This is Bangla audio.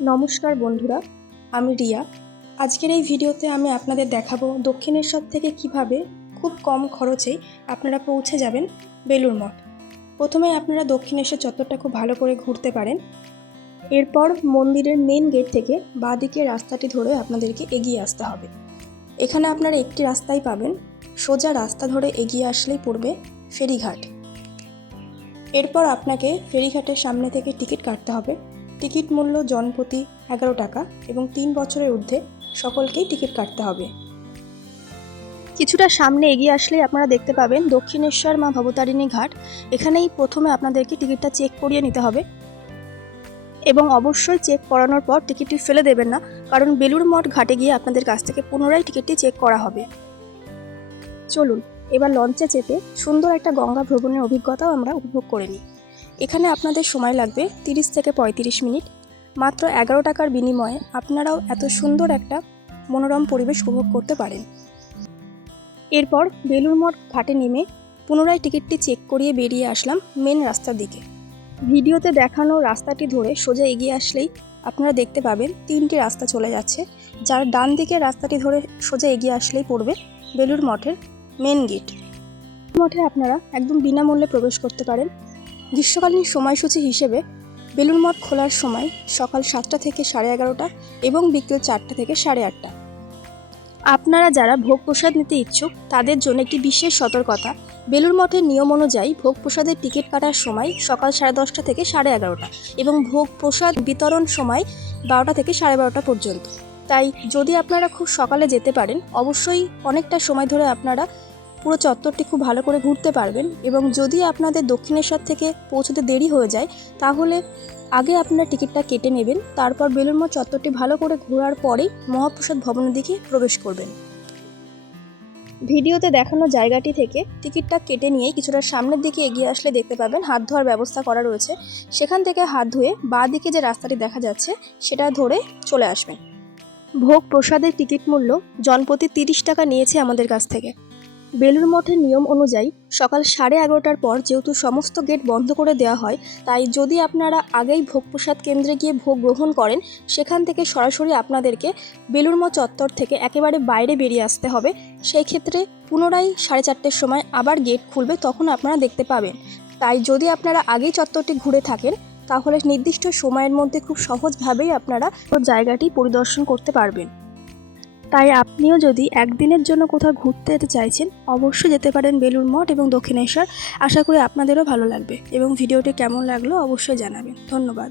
নমস্কার বন্ধুরা, আমি রিয়া। আজকের এই ভিডিওতে আমি আপনাদের দেখাবো দক্ষিণেশ্বর থেকে কিভাবে খুব কম খরচেই আপনারা পৌঁছে যাবেন বেলুড় মঠ। প্রথমে আপনারা দক্ষিণেশ্বর চত্বরটা খুব ভালো করে ঘুরতে পারেন। এরপর মন্দিরের মেন গেট থেকে বাঁ দিকে রাস্তাটি ধরে আপনাদেরকে এগিয়ে আসতে হবে। এখানে আপনারা একটি রাস্তাই পাবেন, সোজা রাস্তা ধরে এগিয়ে আসলেই পড়বে ফেরিঘাট। এরপর আপনাকে ফেরিঘাটের সামনে থেকে টিকিট কাটতে হবে। টিকিট মূল্য জনপ্রতি 11 টাকা এবং 3 বছরের ঊর্ধ্বে সকলকেই টিকিট কাটতে হবে। কিছুটা সামনে এগিয়ে আসলেই আপনারা দেখতে পাবেন দক্ষিণেশ্বর মা ভবতারিণী ঘাট। এখানেই প্রথমে আপনাদেরকে টিকিটটা চেক করিয়ে নিতে হবে এবং অবশ্যই চেক করানোর পর টিকিটটি ফেলে দেবেন না, কারণ বেলুড় মঠ ঘাটে গিয়ে আপনাদের কাছ থেকে পুনরায় টিকিটটি চেক করা হবে। চলুন এবার লঞ্চে চেপে সুন্দর একটা গঙ্গা ভ্রমণের অভিজ্ঞতাও আমরা উপভোগ করে নিই। এখানে আপনাদের সময় লাগবে 30 থেকে 35 মিনিট। মাত্র 11 টাকার বিনিময়ে আপনারাও এত সুন্দর একটা মনোরম পরিবেশ উপভোগ করতে পারেন। এরপর বেলুড় মঠ ঘাটে নেমে পুনরায় টিকিটটি চেক করিয়ে বেরিয়ে আসলাম মেন রাস্তার দিকে। ভিডিওতে দেখানো রাস্তাটি ধরে সোজা এগিয়ে আসলেই আপনারা দেখতে পাবেন 3টি রাস্তা চলে যাচ্ছে, যার ডান দিকের রাস্তাটি ধরে সোজা এগিয়ে আসলেই পড়বে বেলুড় মঠের মেন গেট। মঠে আপনারা একদম বিনামূল্যে প্রবেশ করতে পারেন। গ্রীষ্মকালীন সময়সূচি হিসেবে বেলুড় মঠ খোলার সময় সকাল 7টা থেকে 11:30 এবং বিকেল 4টা থেকে 8:30। আপনারা যারা ভোগ প্রসাদ নিতে ইচ্ছুক তাদের জন্য একটি বিশেষ সতর্কতা, বেলুড় মঠের নিয়ম অনুযায়ী ভোগ প্রসাদের টিকিট কাটার সময় সকাল 10:30 থেকে 11:30 এবং ভোগ প্রসাদ বিতরণ সময় 12টা থেকে 12:30 পর্যন্ত। তাই যদি আপনারা খুব সকালে যেতে পারেন অবশ্যই অনেকটা সময় ধরে আপনারা পুরো চত্বরটি খুব ভালো করে ঘুরতে পারবেন। এবং যদি আপনাদের দক্ষিণেশ্বর থেকে পৌঁছতে দেরি হয়ে যায় তাহলে আগে আপনারা টিকিটটা কেটে নেবেন, তারপর বেলুড় মঠ চত্বরটি ভালো করে ঘোরার পরেই মহাপ্রসাদ ভবনের দিকে প্রবেশ করবেন। ভিডিওতে দেখানো জায়গাটি থেকে টিকিটটা কেটে নিয়ে কিছুটা সামনের দিকে এগিয়ে আসলে দেখতে পাবেন হাত ধোয়ার ব্যবস্থা করা রয়েছে। সেখান থেকে হাত ধুয়ে বাঁ দিকে যে রাস্তাটি দেখা যাচ্ছে সেটা ধরে চলে আসবেন। ভোগ প্রসাদের টিকিট মূল্য জনপ্রতি 30 টাকা নিয়েছে আমাদের কাছ থেকে। বেলুড় মঠের নিয়ম অনুযায়ী সকাল 11:30টার পর যেহেতু সমস্ত গেট বন্ধ করে দেওয়া হয়, তাই যদি আপনারা আগেই ভোগ প্রসাদ কেন্দ্রে গিয়ে ভোগ গ্রহণ করেন সেখান থেকে সরাসরি আপনাদেরকে বেলুড় মঠ চত্বর থেকে একেবারে বাইরে বেরিয়ে আসতে হবে। সেই ক্ষেত্রে পুনরায় 4:30টার সময় আবার গেট খুলবে, তখন আপনারা দেখতে পাবেন। তাই যদি আপনারা আগেই চত্বরটি ঘুরে থাকেন তাহলে নির্দিষ্ট সময়ের মধ্যে খুব সহজভাবেই আপনারা জায়গাটি পরিদর্শন করতে পারবেন। তাই আপনিও যদি একদিনের জন্য কোথাও ঘুরতে যেতে চাইছেন অবশ্যই যেতে পারেন বেলুড় মঠ এবং দক্ষিণেশ্বর। আশা করি আপনাদেরও ভালো লাগবে এবং ভিডিওটি কেমন লাগলো অবশ্যই জানাবেন। ধন্যবাদ।